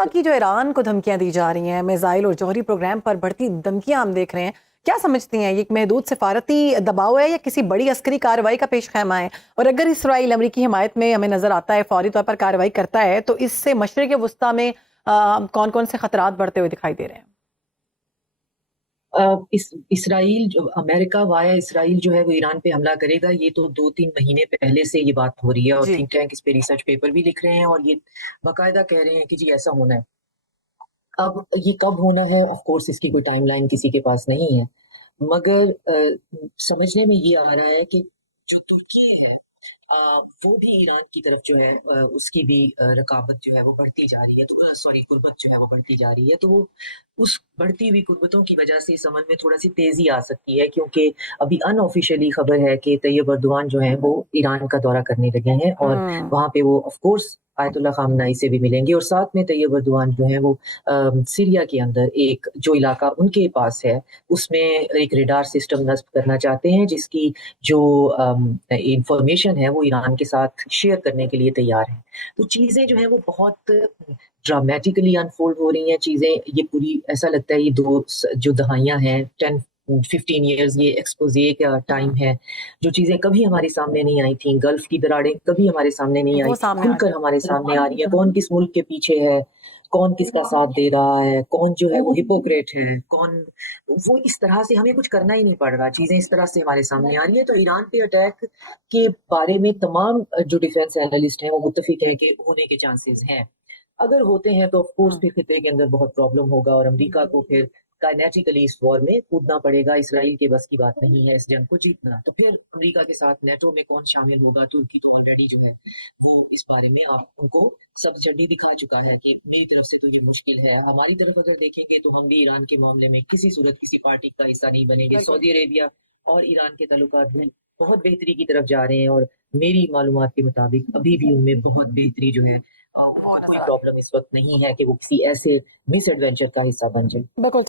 امریکہ کی جو ایران کو دھمکیاں دی جا رہی ہیں، میزائل اور جوہری پروگرام پر بڑھتی دھمکیاں ہم دیکھ رہے ہیں، کیا سمجھتی ہیں یہ ایک محدود سفارتی دباؤ ہے یا کسی بڑی عسکری کارروائی کا پیش خیمہ ہے؟ اور اگر اسرائیل امریکی حمایت میں ہمیں نظر آتا ہے، فوری طور پر کارروائی کرتا ہے، تو اس سے مشرق وسطیٰ میں کون کون سے خطرات بڑھتے ہوئے دکھائی دے رہے ہیں؟ اسرائیل جو امریکہ وایا اسرائیل جو ہے وہ ایران پہ حملہ کرے گا، یہ تو 2-3 مہینے پہلے سے یہ بات ہو رہی ہے، اور جی تھنک ٹینک اس پہ ریسرچ پیپر بھی لکھ رہے ہیں اور یہ باقاعدہ کہہ رہے ہیں کہ جی ایسا ہونا ہے۔ اب یہ کب ہونا ہے، آف کورس اس کی کوئی ٹائم لائن کسی کے پاس نہیں ہے، مگر سمجھنے میں یہ آ رہا ہے کہ جو ترکی ہے وہ بھی ایران کی طرف جو ہے اس کی بھی رقابت جو ہے وہ بڑھتی جا رہی ہے، تو قربت جو ہے وہ بڑھتی جا رہی ہے، تو وہ اس بڑھتی ہوئی قربتوں کی وجہ سے اس عمل میں تھوڑا سی تیزی آ سکتی ہے، کیونکہ ابھی ان آفیشیلی خبر ہے کہ طیب اردوان جو ہیں وہ ایران کا دورہ کرنے لگے ہیں، اور وہاں پہ وہ آف کورس آیت اللہ خامنائی سے بھی ملیں گے، اور ساتھ میں طیب اردوان جو ہیں وہ سیریا کے اندر ایک جو علاقہ ان کے پاس ہے اس میں ایک ریڈار سسٹم نصب کرنا چاہتے ہیں، جس کی جو انفارمیشن ہے وہ ایران کے ساتھ شیئر کرنے کے لیے تیار ہیں۔ تو چیزیں جو ہیں وہ بہت ڈرامیٹیکلی انفولڈ ہو رہی ہیں، چیزیں یہ پوری ایسا لگتا ہے یہ جو دہائیاں ہیں 10-15 ایئرز، یہ ایکسپوزے کا ٹائم ہے، جو چیزیں کبھی ہمارے سامنے نہیں آئی تھیں، گلف کی دراڑیں کبھی ہمارے سامنے نہیں آئی وہ تھیں، سامنے کھل آ کر ہمارے سامنے آ رہی ہے، کون کس ملک کے پیچھے ہے، کون کس کا ساتھ دے رہا ہے، کون جو ہے وہ ہپوکریٹ ہے، کون وہ اس طرح سے ہمیں کچھ کرنا ہی نہیں پڑ رہا، چیزیں اس طرح سے ہمارے سامنے آ رہی ہیں۔ تو ایران پہ اٹیک کے بارے میں تمام جو ڈیفینس اینالسٹ ہیں وہ متفق ہیں کہ ہونے کے چانسز ہیں، اگر ہوتے ہیں تو آف کورس پھر خطے کے اندر بہت پرابلم ہوگا، اور امریکہ کو پھر کائنیٹیکلی اس وار میں کودنا پڑے گا، اسرائیل کے بس کی بات نہیں ہے اس جنگ کو جیتنا، تو پھر امریکہ کے ساتھ نیٹو میں کون شامل ہوگا، ترکی تو آلریڈی جو ہے وہ اس بارے میں آپ ان کو سب جلدی دکھا چکا ہے کہ میری طرف سے تو یہ مشکل ہے۔ ہماری طرف اگر دیکھیں گے تو ہم بھی ایران کے معاملے میں کسی صورت کسی پارٹی کا حصہ نہیں بنیں گے، سعودی عربیہ اور ایران کے تعلقات بھی بہت بہتری کی طرف جا رہے ہیں، اور میری معلومات کے مطابق ابھی بھی ان میں بہت بہتری جو ہے کوئی پرابلم اس وقت نہیں ہے کہ وہ کسی ایسے مس ایڈوینچر کا حصہ بن جائے۔ بالکل